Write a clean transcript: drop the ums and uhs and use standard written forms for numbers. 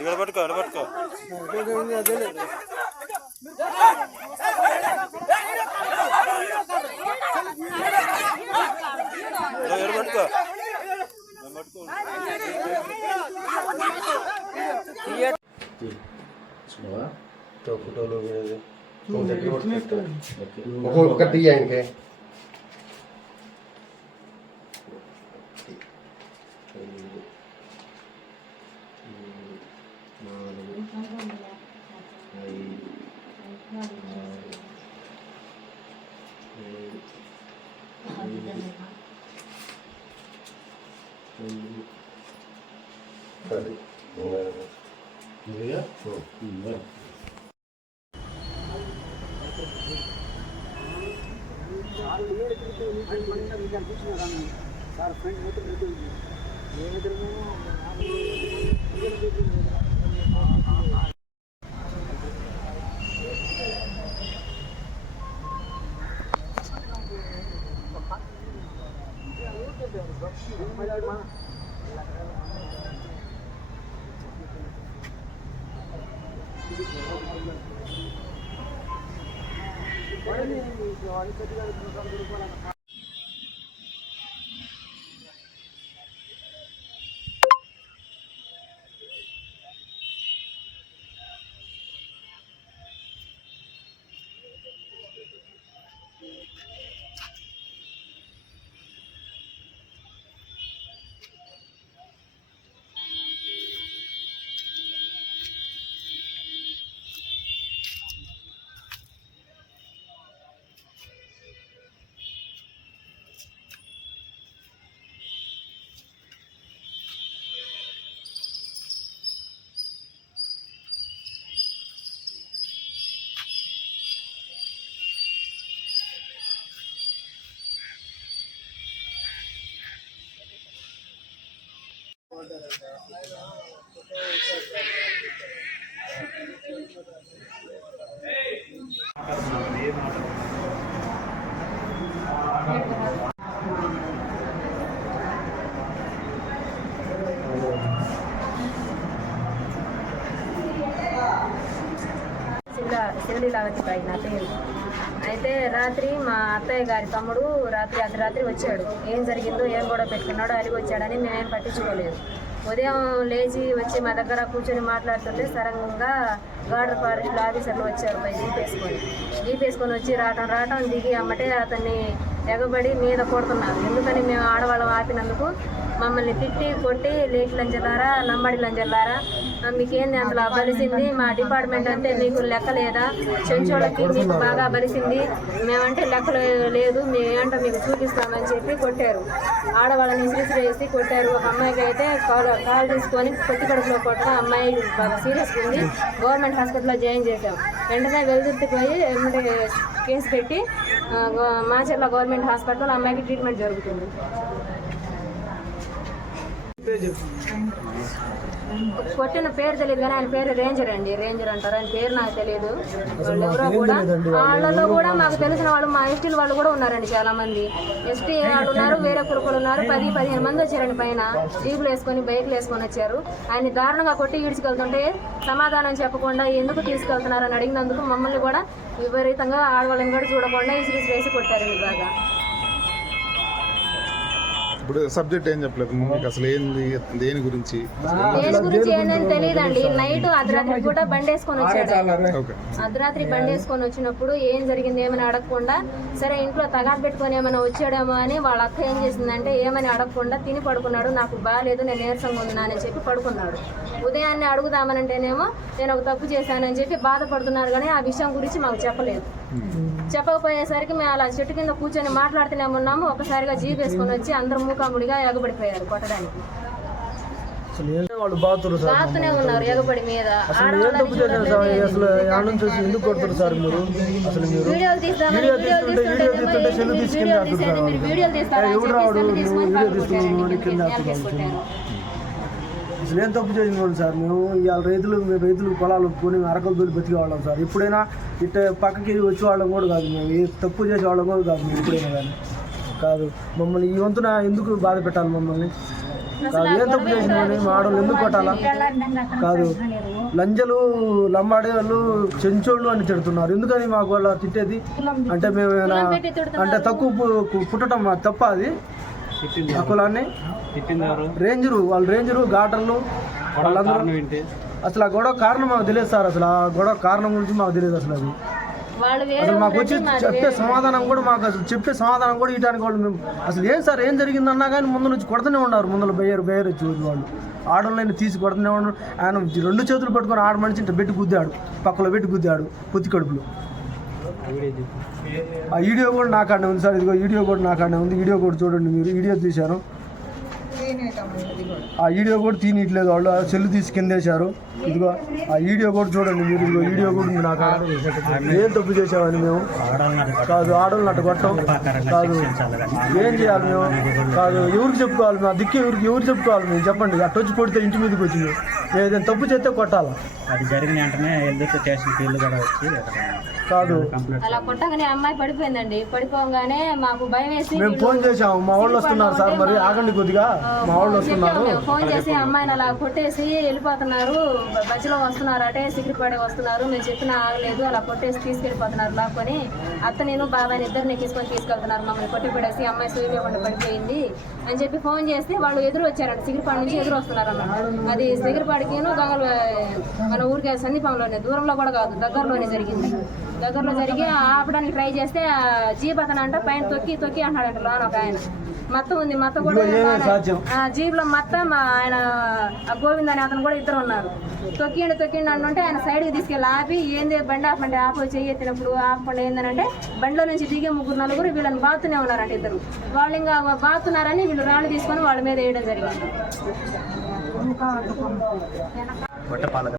ఇక్కడ పట్టుకో ఒకటి తీయండి శిరడీలావతి నా పేరు. అయితే రాత్రి మా అత్తయ్య గారి తమ్ముడు అర్ధరాత్రి వచ్చాడు. ఏం జరిగిందో ఏం గొడవ పెట్టుకున్నాడో అలిగి వచ్చాడని మేమేం పట్టించుకోలేదు. ఉదయం లేచి వచ్చి మా దగ్గర కూర్చొని మాట్లాడుతుంటే సడన్గా బార్డర్ ఫారెస్ట్ ఆఫీసర్లు వచ్చారు. జీపేసుకొని వచ్చి రావటం దిగి అమ్మటే అతన్ని ఎగబడి మీద కొడుతున్నారు. ఎందుకని మేము ఆడవాళ్ళం ఆపినందుకు మమ్మల్ని తిట్టి కొట్టి లేట్ లంజలారా నంబడి లంజలారా మీకేంది అందులో బలిసింది, మా డిపార్ట్మెంట్ అంటే మీకు లెక్క లేదా, చెంచోళ్ళకి మీకు బాగా బలిసింది, మేమంటే లెక్కలు లేదు, మేమంటే మీకు చూపిస్తామని చెప్పి కొట్టారు. ఆడవాళ్ళని వేసి కొట్టారు. ఒక అమ్మాయికి అయితే కాల్ తీసుకొని కొట్టి కడుపులో కొట్టడం, అమ్మాయి బాగా సీరియస్గా ఉంది. గవర్నమెంట్ హాస్పిటల్లో జాయిన్ చేశాం. వెంటనే వెలుదుర్తికి పోయి కేసు పెట్టి మాచర్ల గవర్నమెంట్ హాస్పిటల్లో అమ్మాయికి ట్రీట్మెంట్ జరుగుతుంది. కొట్టిన పేరు తెలియదు కానీ ఆయన పేరు రేంజర్ అంటారు. ఆయన పేరు నాకు తెలియదు. వాళ్ళు ఎవరో కూడా వాళ్ళలో కూడా మాకు తెలిసిన వాళ్ళు మా ఎస్టీలు వాళ్ళు కూడా ఉన్నారండి. చాలా మంది ఎస్టీ వాళ్ళు ఉన్నారు, వేరే కురుకులు ఉన్నారు. 10-15 మంది వచ్చారండి. పైన జీపులు వేసుకొని బైక్లు వేసుకొని వచ్చారు. ఆయన దారుణంగా కొట్టి ఈడ్చుకెళ్తుంటే సమాధానం చెప్పకుండా ఎందుకు తీసుకెళ్తున్నారని అడిగినందుకు మమ్మల్ని కూడా విపరీతంగా ఆడవాళ్ళని కూడా చూడకుండా వేసి కొట్టారండి బాగా. ఇప్పుడు సబ్జెక్ట్ ఏం చెప్పలేదు మీకు అసలు ఏంది, దేని గురించి ఏందని తెలియదండి. నైట్ అర్ధరాత్రి కూడా బండి వేసుకొని వచ్చాడు. అర్ధరాత్రి బండి వేసుకొని వచ్చినప్పుడు ఏం జరిగింది ఏమని అడగకుండా, సరే ఇంట్లో తగాదు పెట్టుకొని ఏమైనా వచ్చాడేమో అని వాళ్ళ అక్క ఏం చేసిందంటే ఏమని అడగకుండా తిని పడుకున్నాడు. నాకు బాగాలేదు, నేను నీరసంగా ఉన్నానని చెప్పి పడుకున్నాడు. ఉదయాన్నే అడుగుదామనంటేనేమో నేను ఒక తప్పు చేశానని చెప్పి బాధపడుతున్నారు. కానీ ఆ విషయం గురించి మాకు చెప్పలేదు. చెప్పకపోయేసరికి మేము అలా చెట్టు కింద కూర్చొని మాట్లాడుతూనే ఉన్నాము. ఒకసారిగా జీప్ వేసుకొని వచ్చి అందరూ మూకాముడిగా ఎగబడిపోయారు కొట్టడానికి. బాగుతూనే ఉన్నారు ఎగబడి మీద. వీడియోలు తీస్తామని వీడియోలు అసలు ఏం తప్పు చేసినవాళ్ళు సార్. మేము ఇవాళ రైతులు పొలాలు కొని అరకలు తోలి బతికేవాళ్ళం సార్. ఎప్పుడైనా ఇట్ట పక్కకి వచ్చేవాళ్ళం కూడా కాదు. మేము ఏ తప్పు చేసేవాళ్ళం కూడా కాదు. మేము ఎప్పుడైనా కానీ కాదు. మమ్మల్ని ఈ వంతున ఎందుకు బాధ పెట్టాలి మమ్మల్ని? కాదు ఏం తప్పు చేసినామని మా ఆడవాళ్ళు ఎందుకు కొట్టాలా? కాదు లంజలు లంబాడే వాళ్ళు చెంచోళ్ళు అని తిడుతున్నారు. ఎందుకని మాకు వాళ్ళ తిట్టేది? అంటే మేము అంటే తక్కువ పుట్టడం మా తప్ప అది? ఆ కులాన్ని రేంజరు వాళ్ళు రేంజరు ఘాటర్లు వాళ్ళందరూ అసలు ఆ గొడవ కారణం మాకు తెలియదు సార్. అసలు ఆ గొడవ కారణం గురించి మాకు తెలియదు అసలు. అది అసలు మాకు వచ్చి చెప్పే సమాధానం కూడా మాకు అసలు చెప్పే సమాధానం కూడా ఇవ్వడానికి వాళ్ళు మేము అసలు ఏం సార్ ఏం జరిగిందన్నా కానీ ముందు నుంచి కొడుతూనే ఉన్నారు. ముందులో బయ్యారు వచ్చి వాళ్ళు ఆడవాళ్ళని తీసి కొడుతూనే ఉన్నారు. ఆయన 2 చేతులు పట్టుకొని ఆడ మనిషి ఇంట పెట్టి గుద్దాడు, పక్కలో పెట్టి గుద్దాడు పొత్తి కడుపులో. ఆ వీడియో కూడా నా కాడనే ఉంది సార్. ఇదిగో వీడియో కూడా నా కాడనే ఉంది. వీడియో కూడా చూడండి మీరు. వీడియో తీశారు, ఆ వీడియో కూడా తీయట్లేదు వాళ్ళు. ఆ సెల్లు తీసి కిందేశారు. ఇదిగో ఆ వీడియో కూడా చూడండి మీరు. ఇదిగో వీడియో కూడా ఉంది నాకు. ఏం తప్పు చేసామని మేము? కాదు ఆడవాళ్ళని అట్ట కొట్టం కాదు. ఏం చేయాలి మేము? కాదు ఎవరికి చెప్పుకోవాలి? మా దిక్కు ఎవరు చెప్పుకోవాలి? మేము చెప్పండి. అట్ట వచ్చి కొడితే ఇంటి మీదకి వచ్చింది. మేము ఏదైనా తప్పు చేస్తే కొట్టాలా? అది జరిగిన వెంటనే స్టేషన్కి కూడా వచ్చి కాదు అలా కొట్టగానే అమ్మాయి పడిపోయిందండి. పడిపోగానే మాకు భయం వేసి మేము ఫోన్ చేసాము. మా వాళ్ళు వస్తున్నారు సార్, మరి ఆగండి కొద్దిగా, మా వాళ్ళు వస్తున్నారు. మేము ఫోన్ చేసి అమ్మాయిని అలా కొట్టేసి వెళ్ళిపోతున్నారు, బస్సులో వస్తున్నారు, అటే సిగ్గుపడే వస్తున్నారు. మేము చెప్పినా ఆగలేదు, అలా కొట్టేసి తీసుకెళ్ళిపోతున్నారు. లాక్కొని అత్త నేను బాబాని ఇద్దరిని తీసుకెళ్తున్నారు. మమ్మల్ని కొట్టి పడేసి అమ్మాయి సూర్యకుండా పడిపోయింది అని చెప్పి ఫోన్ చేస్తే వాళ్ళు ఎదురు వచ్చారంట. సిగిరిపాడు నుంచి ఎదురు వస్తున్నారు అన్నమాట. అది సిగిరిపాడికిను గంగలు మన ఊరికి సమీపంలోనే, దూరంలో కూడా కాదు, దగ్గరలోనే జరిగింది. దగ్గరలో జరిగి ఆపడానికి ట్రై చేస్తే జీప్ అతను అంట పైన తొక్కి అంటాడంట. లోన ఒక ఆయన మొత్తం ఉంది, మొత్తం కూడా జీప్ లో మొత్తం ఆయన గోవింద్ అని అతను కూడా ఇద్దరు ఉన్నారు. తొక్కిండు అంటే ఆయన సైడ్కి తీసుకెళ్ళి ఆపి ఏంది బండి ఆపండి, ఆపి చెయ్యి ఎత్తినప్పుడు ఆపండి ఏంటంటే బండిలో నుంచి దిగే 3-4 వీళ్ళని బాతునే ఉన్నారంట. ఇద్దరు వాళ్ళు ఇంకా బాతున్నారని వీళ్ళు రాళ్ళు తీసుకొని వాళ్ళ మీద వేయడం జరిగింది.